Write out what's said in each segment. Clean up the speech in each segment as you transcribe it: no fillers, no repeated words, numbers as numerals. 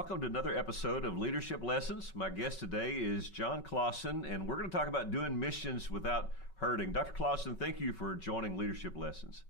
Welcome to another episode of Leadership Lessons. My guest today is John Klaassen, and we're going to talk about doing missions without hurting. Dr. Klaassen, thank you for joining Leadership Lessons.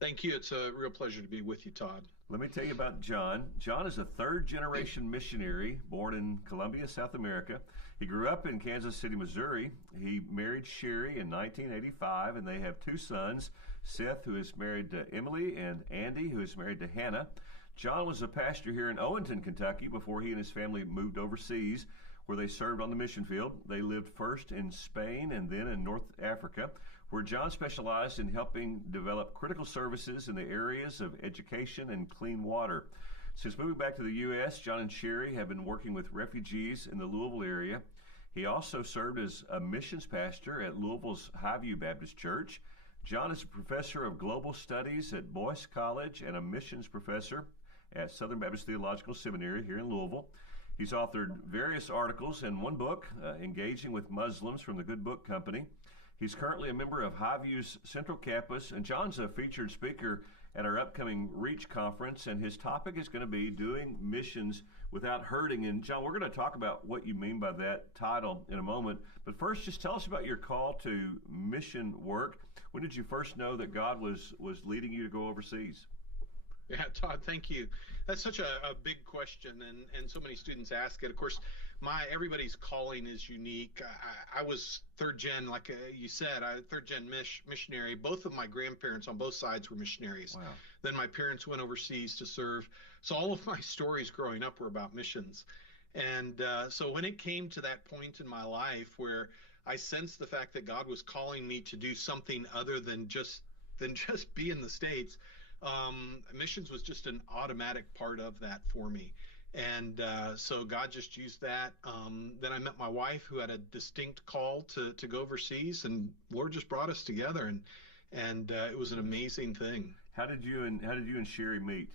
Thank you. It's a real pleasure to be with you, Todd. Let me tell you about John. John is a third-generation missionary born in Colombia, South America. He grew up in Kansas City, Missouri. He married Sherry in 1985, and they have two sons, Seth, who is married to Emily, and Andy, who is married to Hannah. John was a pastor here in Owenton, Kentucky, before he and his family moved overseas, where they served on the mission field. They lived first in Spain and then in North Africa, where John specialized in helping develop critical services in the areas of education and clean water. Since moving back to the U.S., John and Sherry have been working with refugees in the Louisville area. He also served as a missions pastor at Louisville's Highview Baptist Church. John is a professor of global studies at Boyce College and a missions professor at Southern Baptist Theological Seminary here in Louisville. He's authored various articles and one book, Engaging with Muslims from the Good Book Company. He's currently a member of Highview's Central Campus, and John's a featured speaker at our upcoming REACH conference, and his topic is going to be doing missions without hurting. And John, we're going to talk about what you mean by that title in a moment. But first, just tell us about your call to mission work. When did you first know that God was leading you to go overseas? Yeah, Todd, thank you. That's such a big question, and so many students ask it. Of course, everybody's calling is unique. I was third gen, like you said, third gen missionary. Both of my grandparents on both sides were missionaries. Wow. Then my parents went overseas to serve. So all of my stories growing up were about missions. And so when it came to that point in my life where I sensed the fact that God was calling me to do something other than just be in the States, missions was just an automatic part of that for me. And so God just used that. Then I met my wife, who had a distinct call to go overseas, and Lord just brought us together, and it was an amazing thing. How did you and Sherry meet?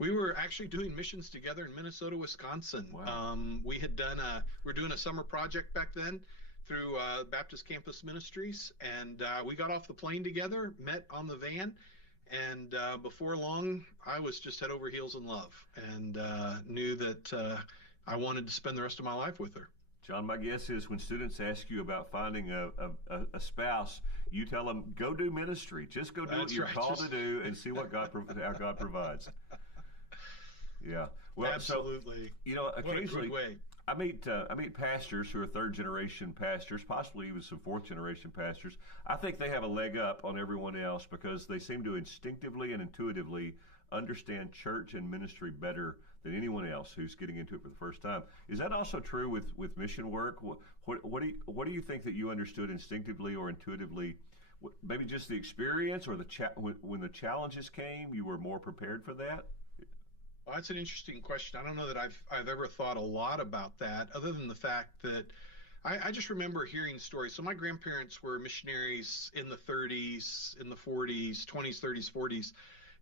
We were actually doing missions together in Minnesota, Wisconsin. Wow. We're doing a summer project back then through Baptist Campus Ministries, and we got off the plane together, met on the van. And before long, I was just head over heels in love, and knew that I wanted to spend the rest of my life with her. John, my guess is when students ask you about finding a spouse, you tell them, go do ministry. Just go do what you're called to do and see what how God provides. Yeah. Well, absolutely. So, occasionally what a good way. I meet pastors who are third-generation pastors, possibly even some fourth-generation pastors. I think they have a leg up on everyone else because they seem to instinctively and intuitively understand church and ministry better than anyone else who's getting into it for the first time. Is that also true with mission work? What do you think that you understood instinctively or intuitively? Maybe just the experience, or when the challenges came, you were more prepared for that? Well, that's an interesting question. I don't know that I've ever thought a lot about that, other than the fact that I just remember hearing stories. So my grandparents were missionaries in the 30s, in the 40s, 20s, 30s, 40s,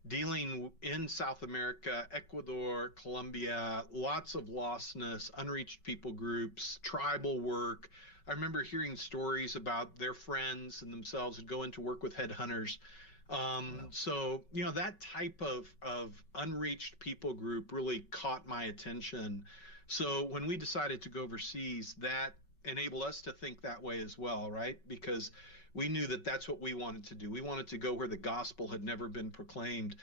dealing in South America, Ecuador, Colombia, lots of lostness, unreached people groups, tribal work. I remember hearing stories about their friends and themselves would go into work with headhunters. So, that type of unreached people group really caught my attention. So when we decided to go overseas, that enabled us to think that way as well, right? Because we knew that that's what we wanted to do. We wanted to go where the gospel had never been proclaimed.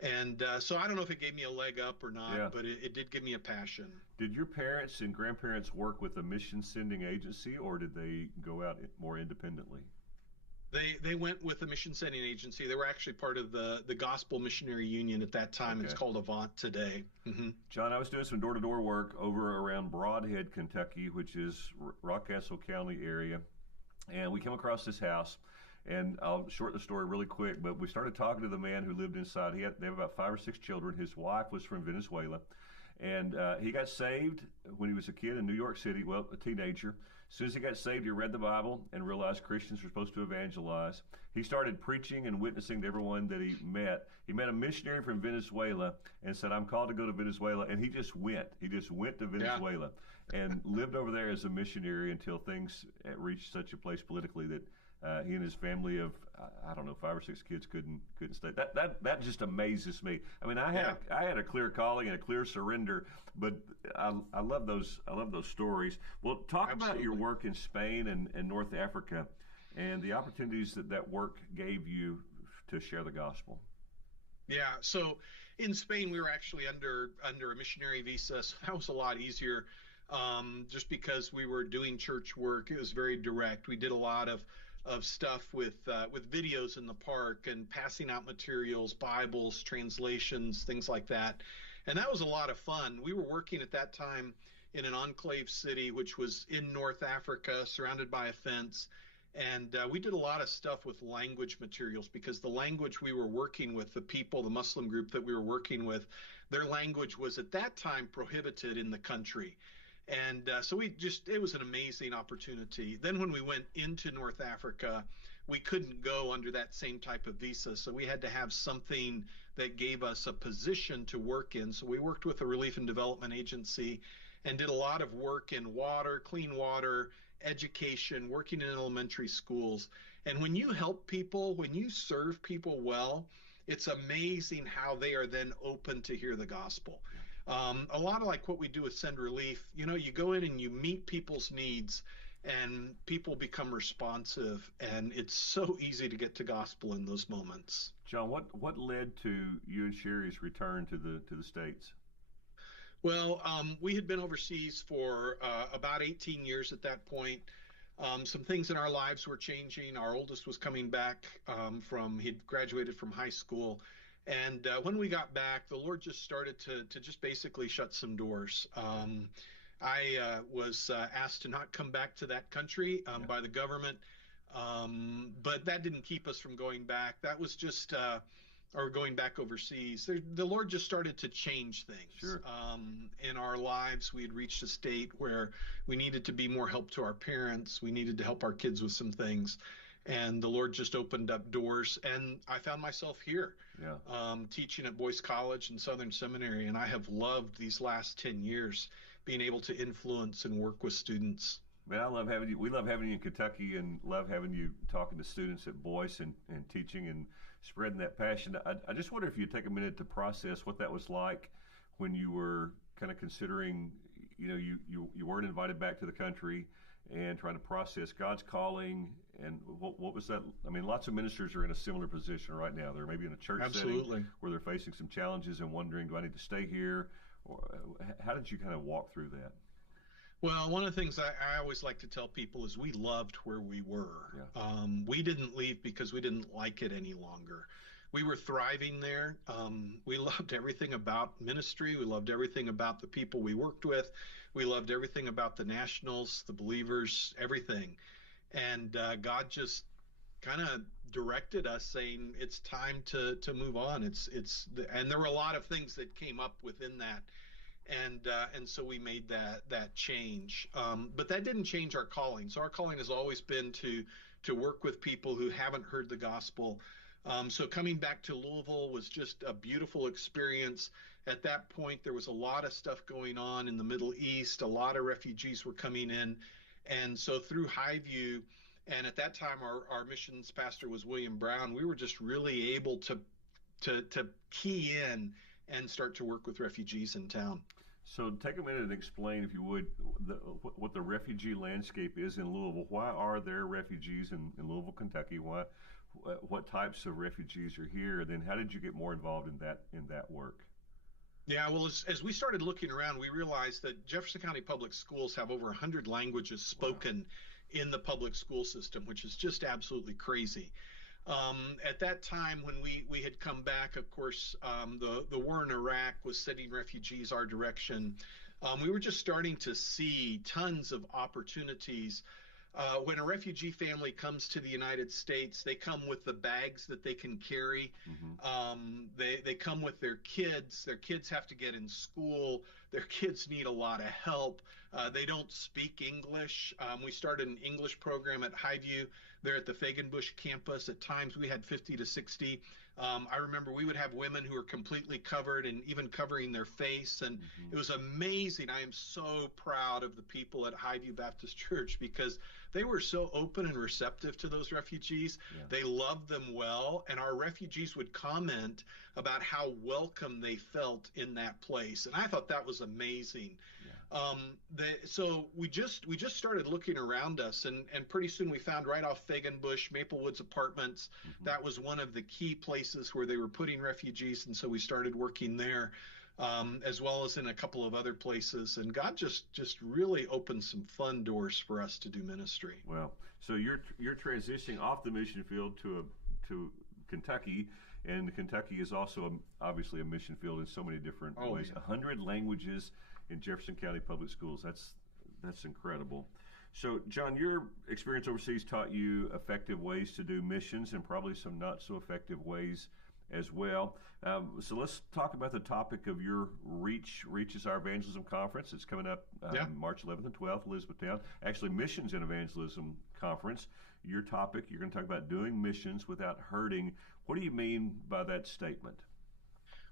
And so I don't know if it gave me a leg up or not, but it did give me a passion. Did your parents and grandparents work with a mission sending agency, or did they go out more independently? They went with a mission sending agency. They were actually part of the Gospel Missionary Union at that time. Okay. It's called Avant today. Mm-hmm. John, I was doing some door-to-door work over around Brodhead, Kentucky, which is Rockcastle County area, and we came across this house. And I'll shorten the story really quick, but we started talking to the man who lived inside. They have about 5 or 6 children. His wife was from Venezuela. And he got saved when he was a kid in New York City, well, a teenager. As soon as he got saved, he read the Bible and realized Christians were supposed to evangelize. He started preaching and witnessing to everyone that he met. He met a missionary from Venezuela and said, I'm called to go to Venezuela. And he just went. He just went to Venezuela and lived over there as a missionary until things reached such a place politically that He and his family of I don't know 5 or 6 kids couldn't stay. That just amazes me. I mean, I had a clear calling and a clear surrender, but I love those stories. Well, talk about your work in Spain and North Africa, and the opportunities that work gave you to share the gospel. Yeah, so in Spain we were actually under a missionary visa, so that was a lot easier. Just because we were doing church work, it was very direct. We did a lot of stuff with videos in the park and passing out materials, Bibles, translations, things like that. And that was a lot of fun. We were working at that time in an enclave city, which was in North Africa, surrounded by a fence. And we did a lot of stuff with language materials because the language we were working with, the people, the Muslim group that we were working with, their language was at that time prohibited in the country. And so it was an amazing opportunity. Then when we went into North Africa, we couldn't go under that same type of visa. So we had to have something that gave us a position to work in. So we worked with a relief and development agency and did a lot of work in water, clean water, education, working in elementary schools. And when you help people, when you serve people well, it's amazing how they are then open to hear the gospel. A lot of like what we do with Send Relief, you go in and you meet people's needs and people become responsive, and it's so easy to get to gospel in those moments. John, what led to you and Sherry's return to the States? Well, we had been overseas for about 18 years at that point. Some things in our lives were changing. Our oldest was coming back he'd graduated from high school. And when we got back, the Lord just started to just basically shut some doors. I was asked to not come back to that country by the government, but that didn't keep us from going back. That was just or going back overseas. The Lord just started to change things. Sure. In our lives. We had reached a state where we needed to be more help to our parents. We needed to help our kids with some things. And the Lord just opened up doors, and I found myself here, teaching at Boyce College and Southern Seminary, and I have loved these last 10 years being able to influence and work with students. Man, I love having you. We love having you in Kentucky, and love having you talking to students at Boyce and teaching and spreading that passion. I just wonder if you'd take a minute to process what that was like when you were kind of considering, you weren't invited back to the country, and trying to process God's calling. And what was that? I mean, lots of ministers are in a similar position right now. They're maybe in a church setting where they're facing some challenges and wondering, do I need to stay here? Or how did you kind of walk through that? Well, one of the things I always like to tell people is we loved where we were. Yeah. We didn't leave because we didn't like it any longer. We were thriving there. We loved everything about ministry. We loved everything about the people we worked with. We loved everything about the nationals, the believers, everything. And God just kind of directed us, saying it's time to move on. And there were a lot of things that came up within that, and so we made that change. But that didn't change our calling. So our calling has always been to work with people who haven't heard the gospel. So coming back to Louisville was just a beautiful experience. At that point, there was a lot of stuff going on in the Middle East. A lot of refugees were coming in. And so through Highview, and at that time our missions pastor was William Brown, we were just really able to key in and start to work with refugees in town. So take a minute and explain, if you would, what the refugee landscape is in Louisville. Why are there refugees in Louisville, Kentucky? What types of refugees are here? And then how did you get more involved in that work? Yeah, well, as we started looking around, we realized that Jefferson County Public Schools have over 100 languages spoken in the public school system, which is just absolutely crazy. At that time, when we had come back, of course, the war in Iraq was sending refugees our direction. We were just starting to see tons of opportunities. When a refugee family comes to the United States, they come with the bags that they can carry. Mm-hmm. They come with their kids. Their kids have to get in school. Their kids need a lot of help. They don't speak English. We started an English program at Highview there at the Fagenbush campus. At times we had 50 to 60. I remember we would have women who were completely covered and even covering their face. And It was amazing. I am so proud of the people at Highview Baptist Church because they were so open and receptive to those refugees. Yeah. They loved them well, and our refugees would comment about how welcome they felt in that place. And I thought that was amazing. So we just started looking around us, and pretty soon we found right off Faganbush, Maple Woods Apartments. That was one of the key places where they were putting refugees, and so we started working there, as well as in a couple of other places. And God just really opened some fun doors for us to do ministry. Well, so you're transitioning off the mission field to Kentucky. And Kentucky is also obviously a mission field in so many different ways. Yeah. 100 languages in Jefferson County Public Schools. That's incredible. So, John, your experience overseas taught you effective ways to do missions and probably some not so effective ways as well. So let's talk about the topic of your Reach is Our Evangelism Conference. It's coming up March 11th and 12th, Elizabethtown. Actually, Missions and Evangelism Conference. Your topic, you're going to talk about doing missions without hurting. What do you mean by that statement?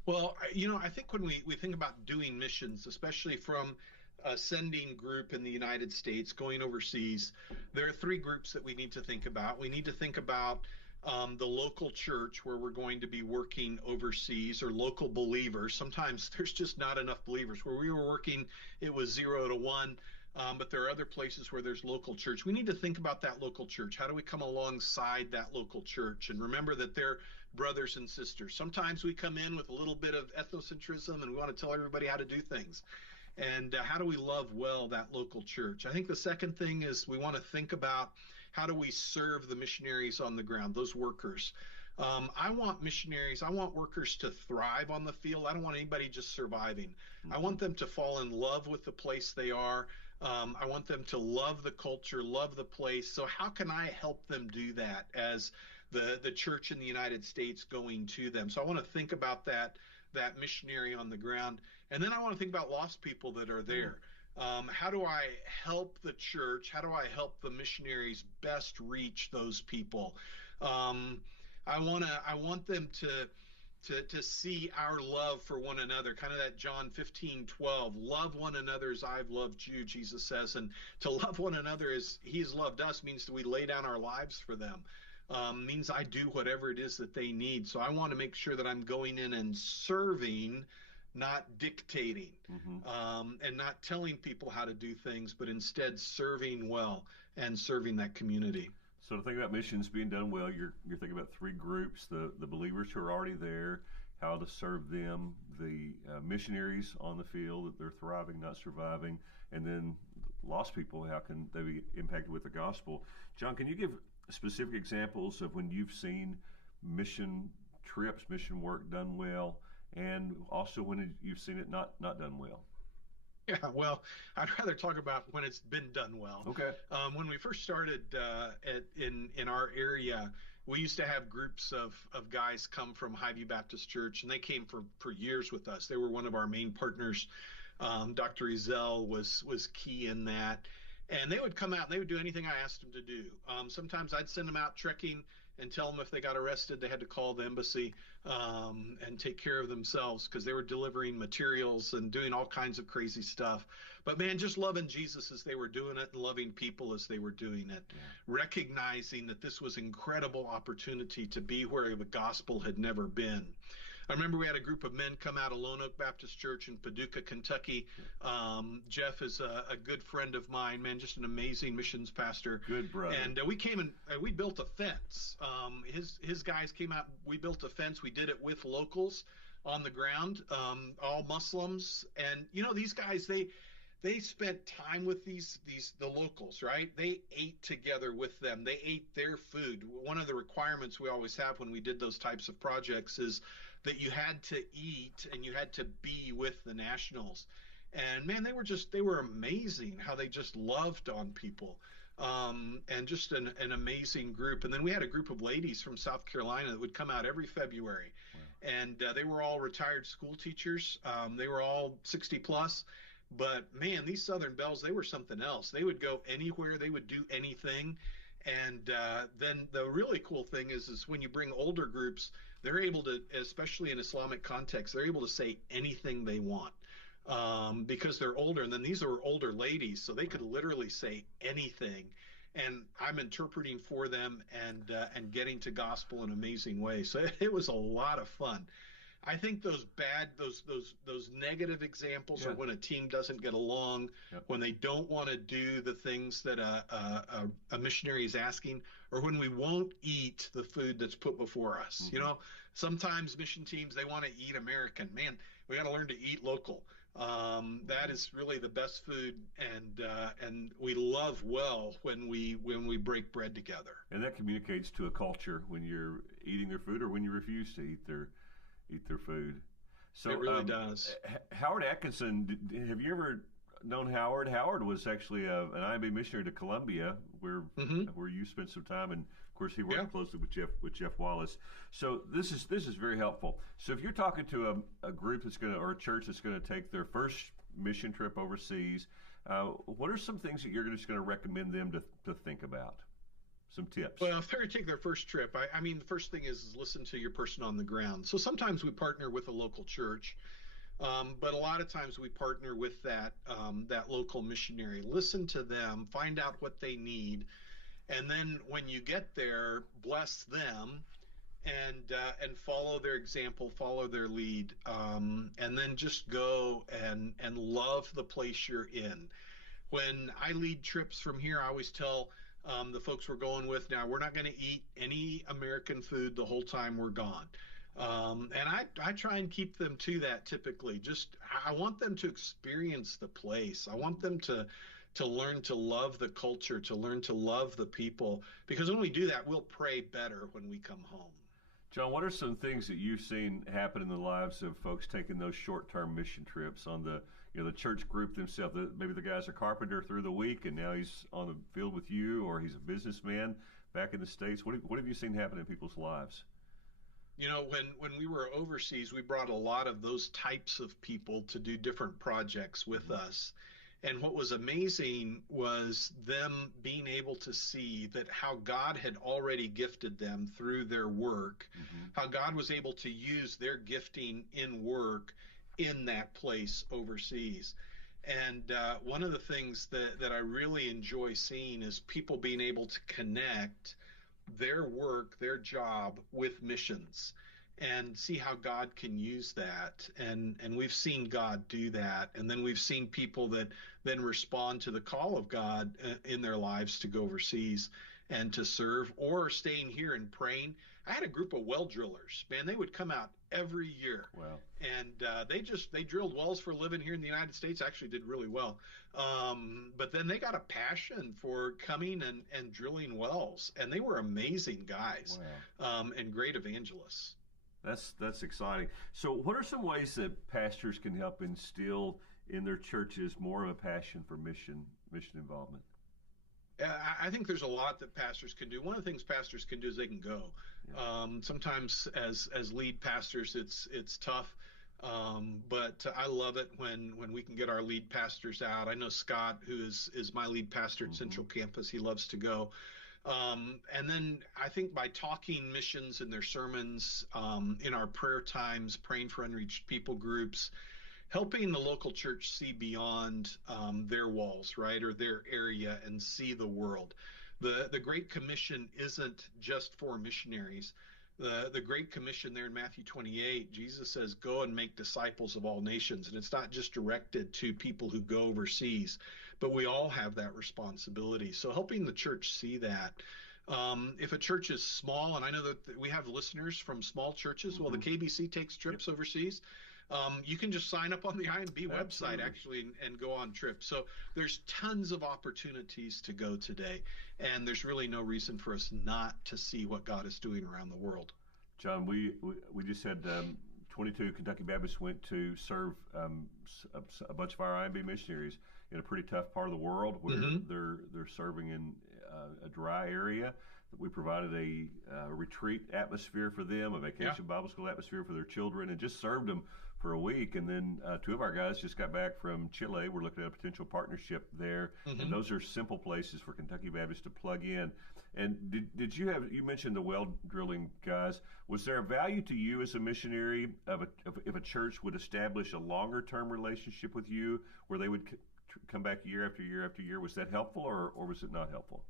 Well, I think when we think about doing missions, especially from a sending group in the United States going overseas, there are three groups that we need to think about. We need to think about the local church where we're going to be working overseas, or local believers. Sometimes there's just not enough believers. Where we were working, it was 0 to 1. But there are other places where there's local church. We need to think about that local church. How do we come alongside that local church? And remember that they're brothers and sisters. Sometimes we come in with a little bit of ethnocentrism and we want to tell everybody how to do things. And how do we love well that local church? I think the second thing is we want to think about how do we serve the missionaries on the ground, those workers. I want missionaries, I want workers to thrive on the field. I don't want anybody just surviving. I want them to fall in love with the place they are. I want them to love the culture, love the place. So how can I help them do that as the church in the United States going to them? So I want to think about that missionary on the ground. And then I want to think about lost people that are there. How do I help the church? How do I help the missionaries best reach those people? I want them to see our love for one another, kind of that John 15:12, love one another as I've loved you, Jesus says. And to love one another as he's loved us means that we lay down our lives for them. Means I do whatever it is that they need. So I want to make sure that I'm going in and serving, not dictating, and not telling people how to do things, but instead serving well and serving that community. So to think about missions being done well, you're thinking about three groups: the believers who are already there, how to serve them; the missionaries on the field, that they're thriving, not surviving; and then lost people, how can they be impacted with the gospel? John, can you give specific examples of when you've seen mission trips, mission work done well, and also when you've seen it not done well? Yeah, well, I'd rather talk about when it's been done well. Okay. When we first started in our area, we used to have groups of guys come from Highview Baptist Church, and they came for years with us. They were one of our main partners. Dr. Ezel was key in that. And they would come out and they would do anything I asked them to do. Sometimes I'd send them out trekking and tell them if they got arrested, they had to call the embassy and take care of themselves, because they were delivering materials and doing all kinds of crazy stuff. But man, just loving Jesus as they were doing it and loving people as they were doing it, recognizing that this was incredible opportunity to be where the gospel had never been. I remember we had a group of men come out of Lone Oak Baptist Church in Paducah, Kentucky. Jeff is a good friend of mine, man, just an amazing missions pastor. Good brother. And we came and we built a fence. His guys came out, we built a fence. We did it with locals on the ground, all Muslims. And, these guys, they spent time with the locals, right? They ate together with them. They ate their food. One of the requirements we always have when we did those types of projects is that you had to eat and you had to be with the nationals. And man, they were amazing how they just loved on people. And just an amazing group. And then we had a group of ladies from South Carolina that would come out every February. Wow. And they were all retired school teachers. They were all 60 plus. But man, these Southern Belles, they were something else. They would go anywhere. They would do anything. And then the really cool thing is when you bring older groups, they're able to, especially in Islamic context, they're able to say anything they want because they're older. And then these are older ladies, so they could literally say anything. and I'm interpreting for them and getting to gospel in amazing ways. So it was a lot of fun. I think those negative examples Yeah. are when a team doesn't get along, Yep. when they don't want to do the things that a missionary is asking, or when we won't eat the food that's put before us. You Mm-hmm. know, sometimes mission teams, they want to eat American. Man, we got to learn to eat local. That is really the best food, and we love well when we break bread together. And that communicates to a culture when you're eating their food or when you refuse to eat their food. So It really does. Howard Atkinson, have you ever known Howard? Howard was actually an IMB missionary to Colombia, where you spent some time, and of course he worked closely with Jeff Wallace. So this is very helpful. So if you're talking to a group that's or a church that's going to take their first mission trip overseas, what are some things that you're just going to recommend them to think about? Some tips. Well, if they're going to take their first trip, I mean, the first thing is listen to your person on the ground. So sometimes we partner with a local church, but a lot of times we partner with that local missionary. Listen to them, find out what they need, and then when you get there, bless them and follow their example, follow their lead, and then just go and love the place you're in. When I lead trips from here, I always tell the folks we're going with, now we're not going to eat any American food the whole time we're gone. And I try and keep them to that typically. I want them to experience the place. I want them to learn to love the culture, to learn to love the people, because when we do that, we'll pray better when we come home. John, what are some things that you've seen happen in the lives of folks taking those short-term mission trips on the church group themselves? Maybe the guy's a carpenter through the week, and now he's on the field with you, or he's a businessman back in the States. What have you seen happen in people's lives? You know, when we were overseas, we brought a lot of those types of people to do different projects with us. And what was amazing was them being able to see that how God had already gifted them through their work, how God was able to use their gifting in work in that place overseas. And one of the things that I really enjoy seeing is people being able to connect their work, their job with missions, and see how God can use that. And we've seen God do that. And then we've seen people that then respond to the call of God in their lives to go overseas and to serve, or staying here and praying. I had a group of well drillers. Man, they would come out every year. Wow. And they drilled wells for a living here in the United States, actually did really well. But then they got a passion for coming and drilling wells, and they were amazing guys. Wow. And great evangelists. That's exciting. So what are some ways that pastors can help instill in their churches more of a passion for mission involvement? I think there's a lot that pastors can do. One of the things pastors can do is they can go. Yeah. Sometimes as lead pastors, it's tough. But I love it when we can get our lead pastors out. I know Scott, who is my lead pastor at Central Campus, he loves to go. And then I think by talking missions in their sermons, in our prayer times, praying for unreached people groups, helping the local church see beyond their walls, right, or their area, and see the world. The Great Commission isn't just for missionaries. The Great Commission there in Matthew 28, Jesus says, go and make disciples of all nations. And it's not just directed to people who go overseas, but we all have that responsibility. So helping the church see that. If a church is small, and I know that we have listeners from small churches, well, the KBC takes trips overseas. You can just sign up on the IMB website, actually, and go on trips. So there's tons of opportunities to go today, and there's really no reason for us not to see what God is doing around the world. John, we just had 22 Kentucky Baptists went to serve a bunch of our IMB missionaries in a pretty tough part of the world where they're serving in a dry area. We provided a retreat atmosphere for them, a vacation Bible school atmosphere for their children, and just served them for a week. And then two of our guys just got back from Chile. We're looking at a potential partnership there. And those are simple places for Kentucky Baptists to plug in. And did you mentioned the well drilling guys. Was there a value to you as a missionary if a church would establish a longer term relationship with you where they would come back year after year after year? Was that helpful or was it not helpful?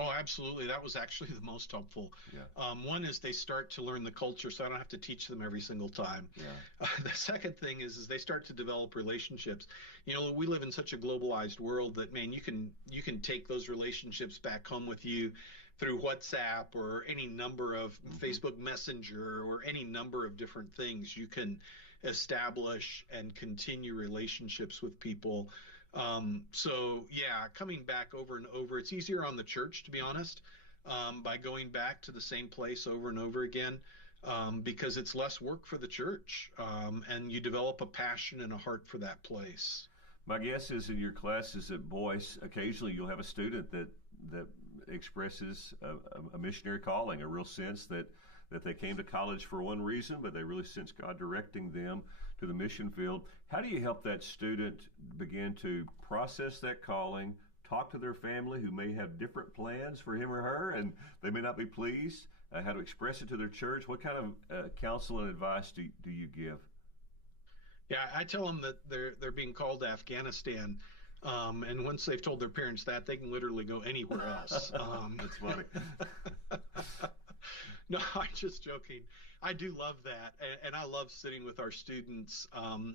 Oh, absolutely. That was actually the most helpful. Yeah, One is they start to learn the culture, so I don't have to teach them every single time. yeah. The second thing is they start to develop relationships. You know, we live in such a globalized world that, man, you can take those relationships back home with you through WhatsApp or any number of Hmm. Facebook Messenger or any number of different things. You can establish and continue relationships with people. So yeah, coming back over and over, it's easier on the church, to be honest, by going back to the same place over and over again, because it's less work for the church, and you develop a passion and a heart for that place. My guess is in your classes at Boyce, occasionally you'll have a student that expresses a missionary calling, a real sense that they came to college for one reason, but they really sense God directing them to the mission field. How do you help that student begin to process that calling, talk to their family who may have different plans for him or her, and they may not be pleased? How to express it to their church? What kind of counsel and advice do you give? Yeah, I tell them that they're being called to Afghanistan, and once they've told their parents that, they can literally go anywhere else. That's funny. No, I'm just joking. I do love that, and I love sitting with our students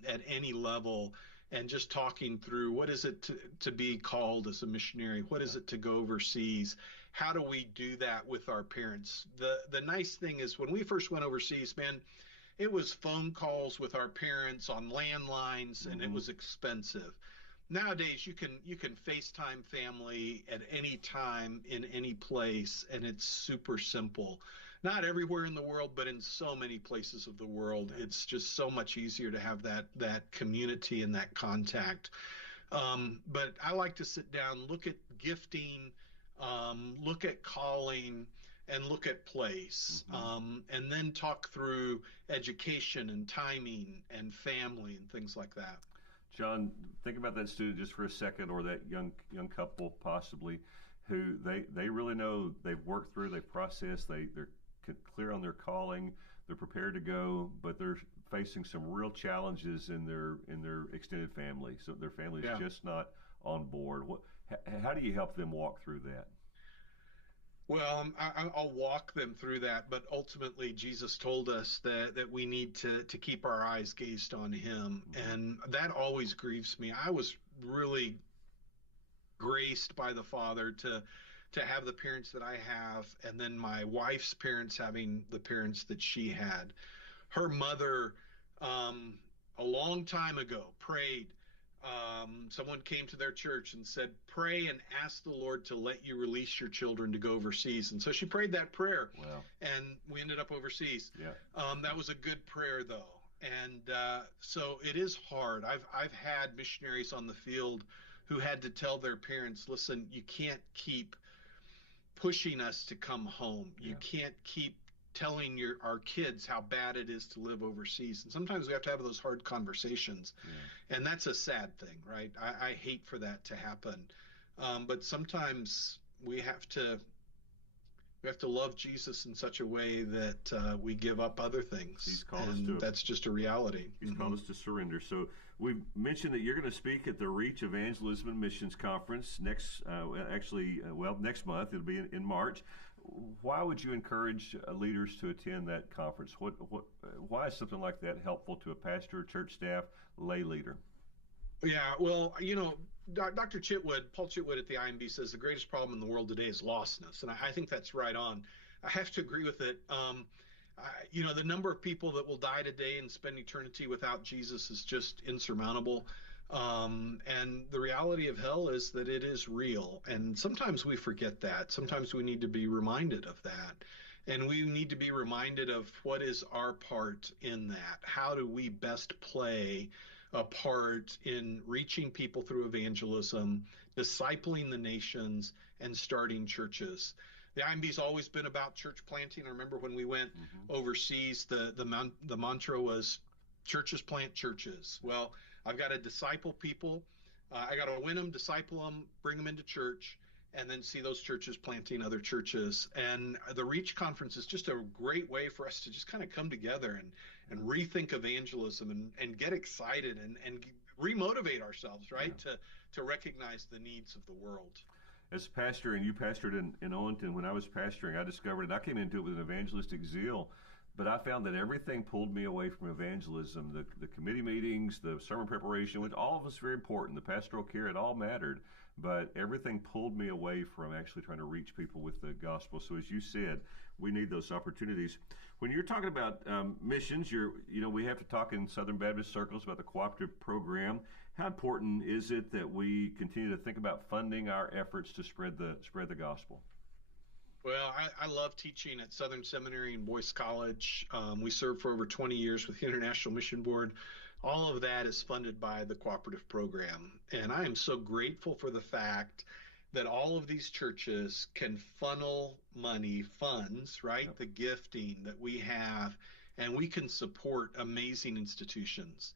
at any level and just talking through what is it to be called as a missionary? What is it to go overseas? How do we do that with our parents? The nice thing is when we first went overseas, man, it was phone calls with our parents on landlines, and it Hmm. was expensive. Nowadays, you can FaceTime family at any time in any place, and it's super simple. Not everywhere in the world, but in so many places of the world, Yeah. it's just so much easier to have that community and that contact. But I like to sit down, look at gifting, look at calling, and look at place, Hmm. and then talk through education and timing and family and things like that. John, think about that student just for a second, or that young couple possibly, who they really know they've worked through, they've processed, they're clear on their calling, they're prepared to go, but they're facing some real challenges in their extended family. So their family is Yeah. just not on board. How do you help them walk through that? Well, I'll walk them through that, but ultimately, Jesus told us that we need to keep our eyes gazed on Him, Hmm. and that always grieves me. I was really graced by the Father to have the parents that I have, and then my wife's parents having the parents that she had. Her mother, a long time ago, prayed. Someone came to their church and said, "Pray and ask the Lord to let you release your children to go overseas." And so she prayed that prayer, Well, and we ended up overseas. yeah. That was a good prayer, though. And so it is hard. I've had missionaries on the field who had to tell their parents, "Listen, you can't keep pushing us to come home. You Yeah. can't keep telling our kids how bad it is to live overseas." And sometimes we have to have those hard conversations, Yeah. and that's a sad thing, right? I hate for that to happen, but sometimes we have to love Jesus in such a way that we give up other He's things, called us and to that's just a reality. He's called us to surrender. So we mentioned that you're going to speak at the Reach Evangelism and Missions Conference next month. It'll be in March. Why would you encourage leaders to attend that conference? Why is something like that helpful to a pastor, church staff, lay leader? Yeah, well, Dr. Paul Chitwood at the IMB says the greatest problem in the world today is lostness, and I think that's right on. I have to agree with it. The number of people that will die today and spend eternity without Jesus is just insurmountable. And the reality of hell is that it is real, and sometimes we forget that. Sometimes we need to be reminded of that. And we need to be reminded of what is our part in that. How do we best play a part in reaching people through evangelism, discipling the nations, and starting churches? The IMB's always been about church planting. I remember when we went Hmm. overseas, the mantra was churches plant churches. Well, I've got to disciple people. I got to win them, disciple them, bring them into church, and then see those churches planting other churches. And the Reach Conference is just a great way for us to just kind of come together and rethink evangelism and get excited and remotivate ourselves, Yeah. right? To recognize the needs of the world. As a pastor, and you pastored in Owington, when I was pastoring, I discovered, and I came into it with an evangelistic zeal, but I found that everything pulled me away from evangelism. The committee meetings, the sermon preparation, which all of us very important, the pastoral care, it all mattered, but everything pulled me away from actually trying to reach people with the gospel. So as you said, we need those opportunities. When you're talking about missions, we have to talk in Southern Baptist circles about the cooperative program. How important is it that we continue to think about funding our efforts to spread the gospel? Well, I love teaching at Southern Seminary and Boyce College. We served for over 20 years with the International Mission Board. All of that is funded by the cooperative program. And I am so grateful for the fact that all of these churches can funnel money, funds, right? Yep. The gifting that we have, and we can support amazing institutions.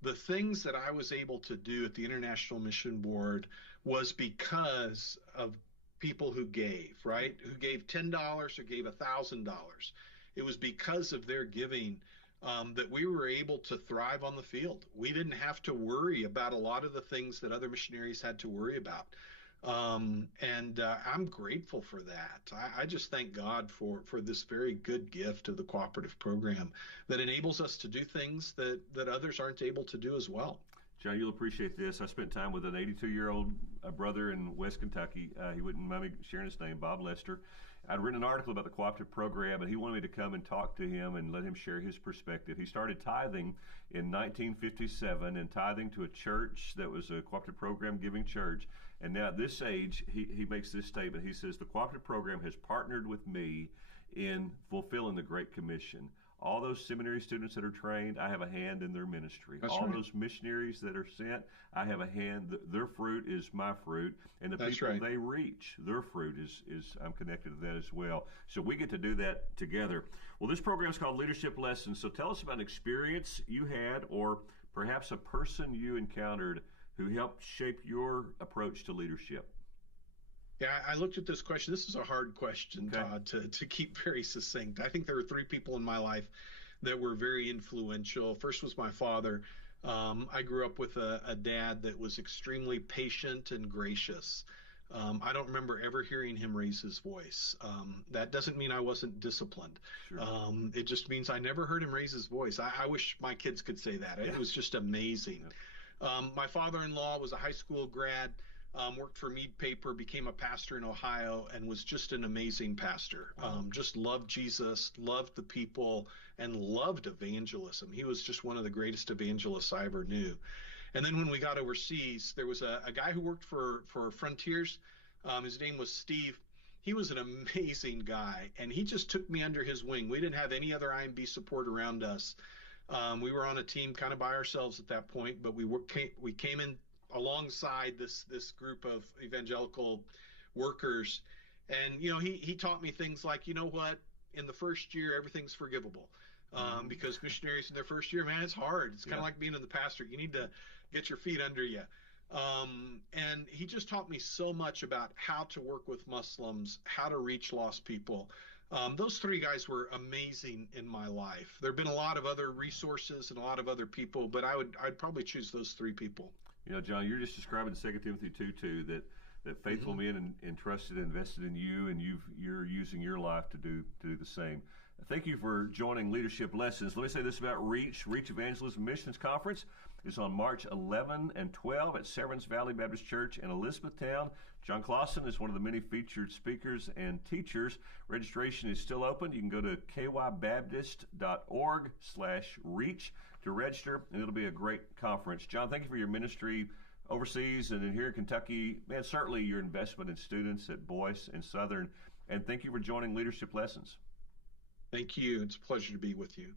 The things that I was able to do at the International Mission Board was because of people who gave, right? Who gave $10 or gave $1,000. It was because of their giving that we were able to thrive on the field. We didn't have to worry about a lot of the things that other missionaries had to worry about. And I'm grateful for that. I just thank God for this very good gift of the cooperative program that enables us to do things that others aren't able to do as well. John, you'll appreciate this. I spent time with an 82-year-old brother in West Kentucky. He wouldn't mind me sharing his name, Bob Lester. I'd written an article about the cooperative program, and he wanted me to come and talk to him and let him share his perspective. He started tithing in 1957 and tithing to a church that was a cooperative program giving church. And now at this age, he makes this statement. He says, the cooperative program has partnered with me in fulfilling the Great Commission. All those seminary students that are trained, I have a hand in their ministry. That's all right. Those missionaries that are sent, I have a hand. Their fruit is my fruit. And the That's people right. they reach, their fruit is I'm connected to that as well. So we get to do that together. Well, this program is called Leadership Lessons. So tell us about an experience you had or perhaps a person you encountered who helped shape your approach to leadership. Yeah, I looked at this question. This is a hard question, okay, Todd, to keep very succinct. I think there were three people in my life that were very influential. First was my father. I grew up with a dad that was extremely patient and gracious. I don't remember ever hearing him raise his voice. That doesn't mean I wasn't disciplined. Sure. It just means I never heard him raise his voice. I wish my kids could say that. Yeah. It was just amazing. Yeah. My father-in-law was a high school grad. Worked for Mead Paper, became a pastor in Ohio, and was just an amazing pastor. Just loved Jesus, loved the people, and loved evangelism. He was just one of the greatest evangelists I ever knew. And then when we got overseas, there was a guy who worked for Frontiers. His name was Steve. He was an amazing guy, and he just took me under his wing. We didn't have any other IMB support around us. We were on a team kind of by ourselves at that point, but we came in alongside this group of evangelical workers. And, he taught me things like, what, in the first year, everything's forgivable. Because missionaries in their first year, man, it's hard. It's kind of like being in the pastorate. You need to get your feet under you. And he just taught me so much about how to work with Muslims, how to reach lost people. Those three guys were amazing in my life. There have been a lot of other resources and a lot of other people, but I'd probably choose those three people. John, you're just describing 2 Timothy 2:2 that faithful men entrusted and invested in you, and you're using your life to do the same. Thank you for joining Leadership Lessons. Let me say this about Reach Evangelism Missions Conference is on March 11 and 12 at Severance Valley Baptist Church in Elizabethtown. John Klaassen is one of the many featured speakers and teachers. Registration is still open. You can go to kybaptist.org/reach to register, and it'll be a great conference. John, thank you for your ministry overseas and then here in Kentucky. Man, certainly your investment in students at Boyce and Southern, and thank you for joining Leadership Lessons. Thank you. It's a pleasure to be with you.